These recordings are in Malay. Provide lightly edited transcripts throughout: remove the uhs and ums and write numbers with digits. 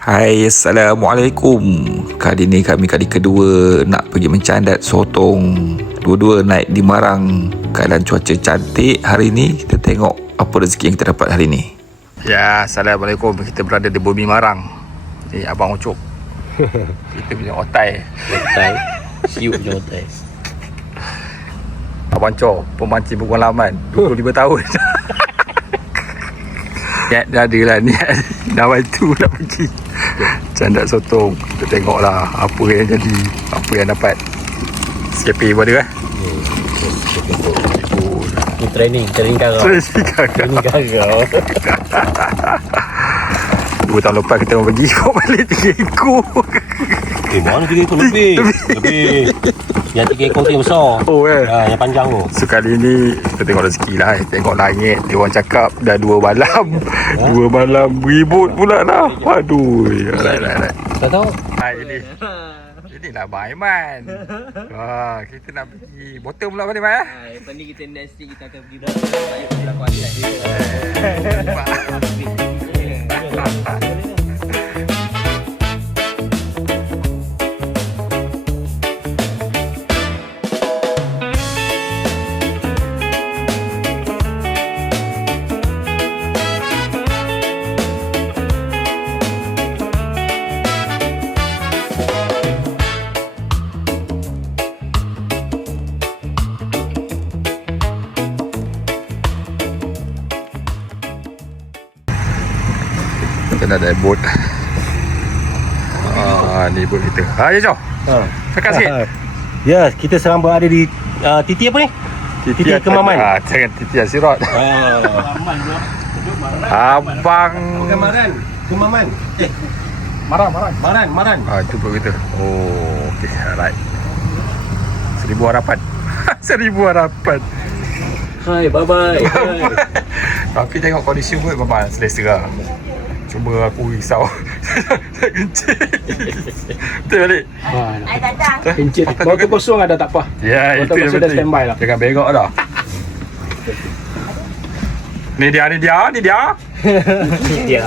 Hai, Assalamualaikum. Kali ni kali kedua nak pergi mencandat sotong. Dua-dua naik di Marang. Keadaan cuaca cantik hari ni. Kita tengok apa rezeki yang kita dapat hari ni. Ya, Assalamualaikum. Kita berada di bumi Marang. Ni Abang Ucup. Kita punya otai. Otai. Siup je otai. Abang Cor, pemancing pengalaman 25 tahun. Niat dah ada lah, niat dah bantu nak pergi candat sotong. Kita tengoklah apa yang jadi, apa yang dapat. SKP pun ada kan? Ni training karau. Training karau. 2 tahun lepas kita orang pergi, kau balik 3 ekor. Mana 3 ekor lebih? Yang 3 ekor tu yang besar. Oh Yang panjang tu. So kali ni kita tengok rezeki lah. Tengok langit. Dia orang cakap dah 2 malam. 2 malam ribut pula lah. Aduh. Alright. Tak tahu. Inilah Abang Aiman. Kita nak pergi bottom pula balik Aiman. Lepas ni kita industri, kita akan pergi belakang atas dia. Kita nak naik bot. Ni bot kita. Ya Jom. Sekat sikit. Ya, kita sekarang berada di Titi apa ni? Titi Kemaman. Jangan Titi Asirot. Abang Bukan Maran, Kemaman. Maran. Itu bot kita. Oh, okey. Alright. 1000 harapan. 1000 harapan. Hai, bye-bye. Tapi tengok kondisi bot memang selesa lah. Cuma aku risau. Saya kencing. Betul balik. Kencit. Botol kosong ada tak apa. Ya, itu yang dah penting. standby lah. Jangan bengok dah. Ni dia. Dia.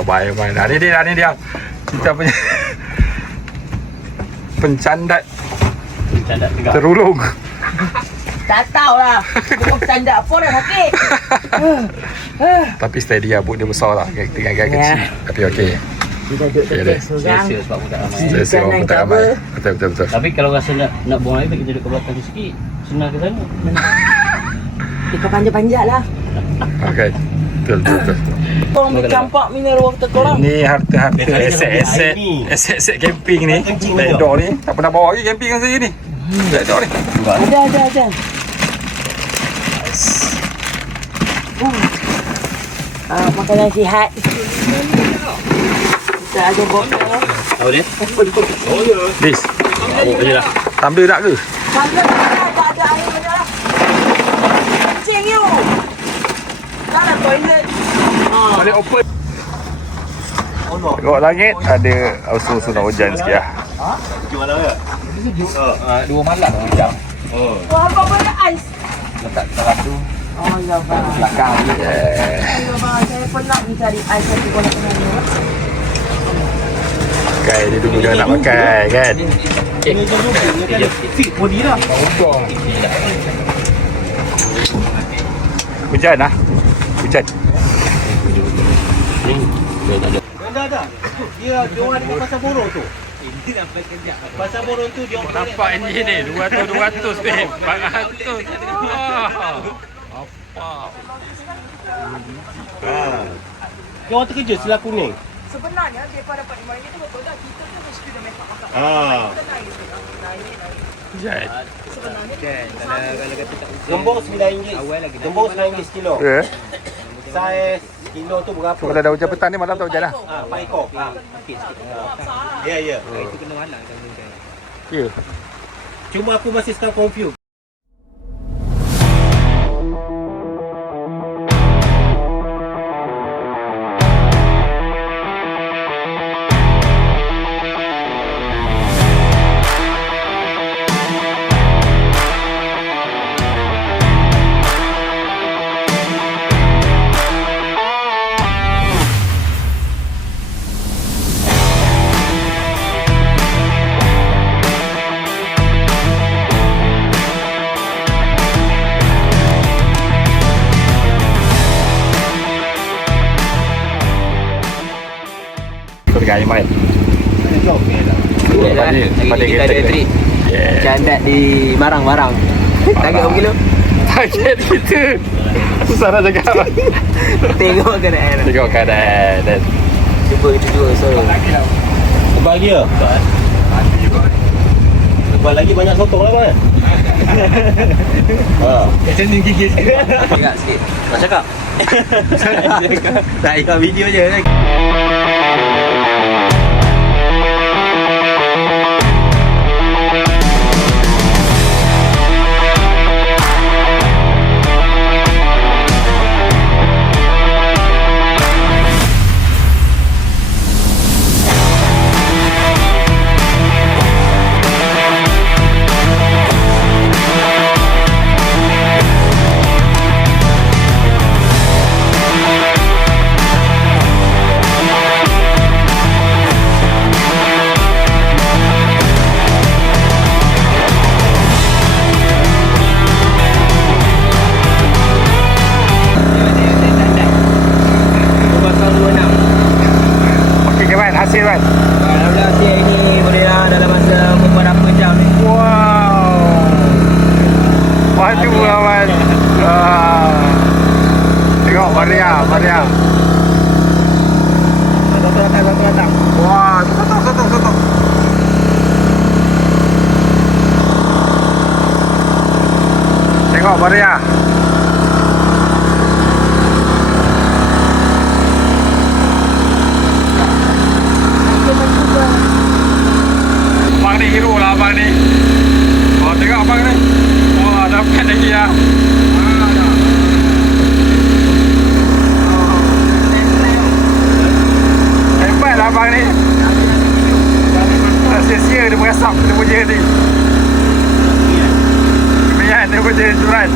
Baik. Ni dia. Kita punya pencandat terulung. Tak tahulah. Bukan bercanda apa dah sakit. Tapi steady lah, boot dia besar lah. Dengan gaya kecil. Tapi okey. Kita duduk seorang. Sebab pun tak ramai. Selesa orang pun tak ramai. Betul. Tapi kalau rasa nak buang air, kita duduk ke belakang sikit. Senang ke sana. Kita panjat-panjat lah. Okey. Betul. Korang boleh campak mineral water korang. Ni harta-harta aset camping ni. Naik dog ni. Tak pernah bawa lagi camping dengan saya ni. Naik dog ni. Ada. Makanan sihat. Kita ada botol. Tahu dia? Oh ya. Liz, Bawa je lah. tumbler tak ke? Sambil tak ada air banyak lah. Kencing you. Dalam toilet. Boleh open. Tengok langit, ada usul-usul nak hujan sikit lah. Gimana ya? 2 malam hujan. Wah, apa banyak ais. Letak dalam tu. Oh, ya bang. Belakang ni. Ya bang, saya penat ni cari ais satu bola tengah. Pakai, dia dulu jangan nak pakai kan. Fit body lah. Hujan lah. Hujan. Dah. Dia orang dengan pasal borong tu. Pasal borong tu dia orang Nampak enjin ni 200 babe. 400. Apa? Dia orang terkejut sila kuning. Sebenarnya daripada dapat RM5 tu betul tak kita tu mesti dah make up akak. Hujan. Sebenarnya Gembong RM9. Gembong RM9 sekilo. Ya. Saiz kilo tu berapa? So kalau dah hujan petang ni malam tak hujan lah. 4 ekor. Ya. itu kena halang. Ya. Cuma aku masih setengah confused. Kau dengan Aiman. Jom ni lah. Pada kita ada kita. trik Yeah. candat di marang-marang. Target berapa kilo? Target kita. Susah nak cakap. Tengok keadaan. Tengok keadaan. Dan Cuba kita jual. So Bahagia. Lepas lagi banyak sotong lah kan. Macam ni gigit sikit. cakap sikit. Kau cakap. Tak ikut video je. okey ke Man? Hasil Man? Alhamdulillah hasil ini boleh lah dalam masa beberapa jam ni. Wow. Padu lah Man. Tengok Maria. Satu datang. Wah, sotong. Tengok Maria. Abang ni hero lah abang ni. Oh, tengok abang ni. Wah, dapat lagi lah. Hebat lah abang ni. Tak sia-sia dia merasap dia punya ni. Kebiasaan dia punya juran.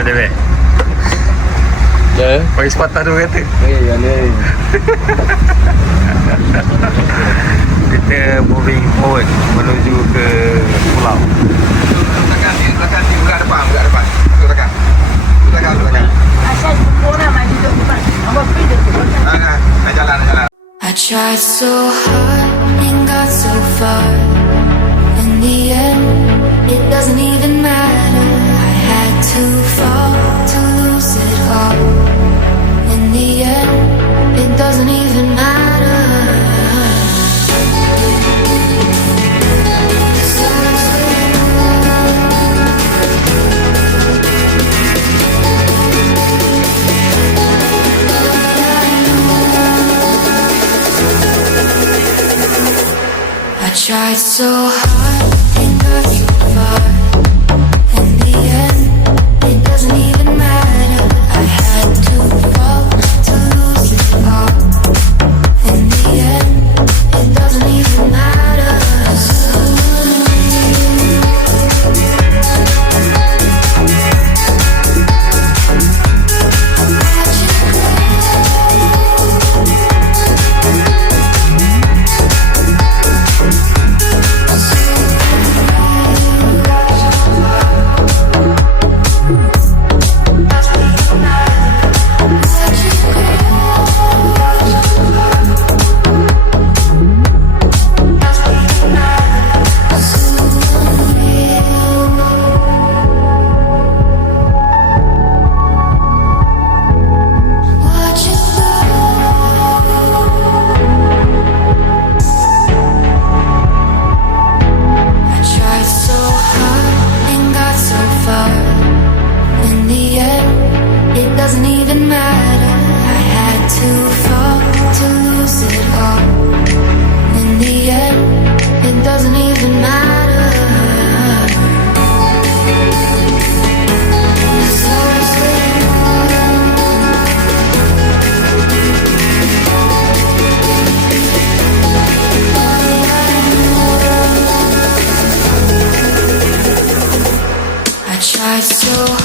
Dia weh. Bagi sepatah dulu kata. Ya ni. Kita moving forward menuju ke pulau. Belakang ni, belakang depan. Belakang. Asal orang maju tu depan. Apa pintu tu? Nak jalan. I tried so hard and got so far. In the end, it doesn't even matter. I had to fall to lose it all. In the end, it doesn't even matter. I tried so so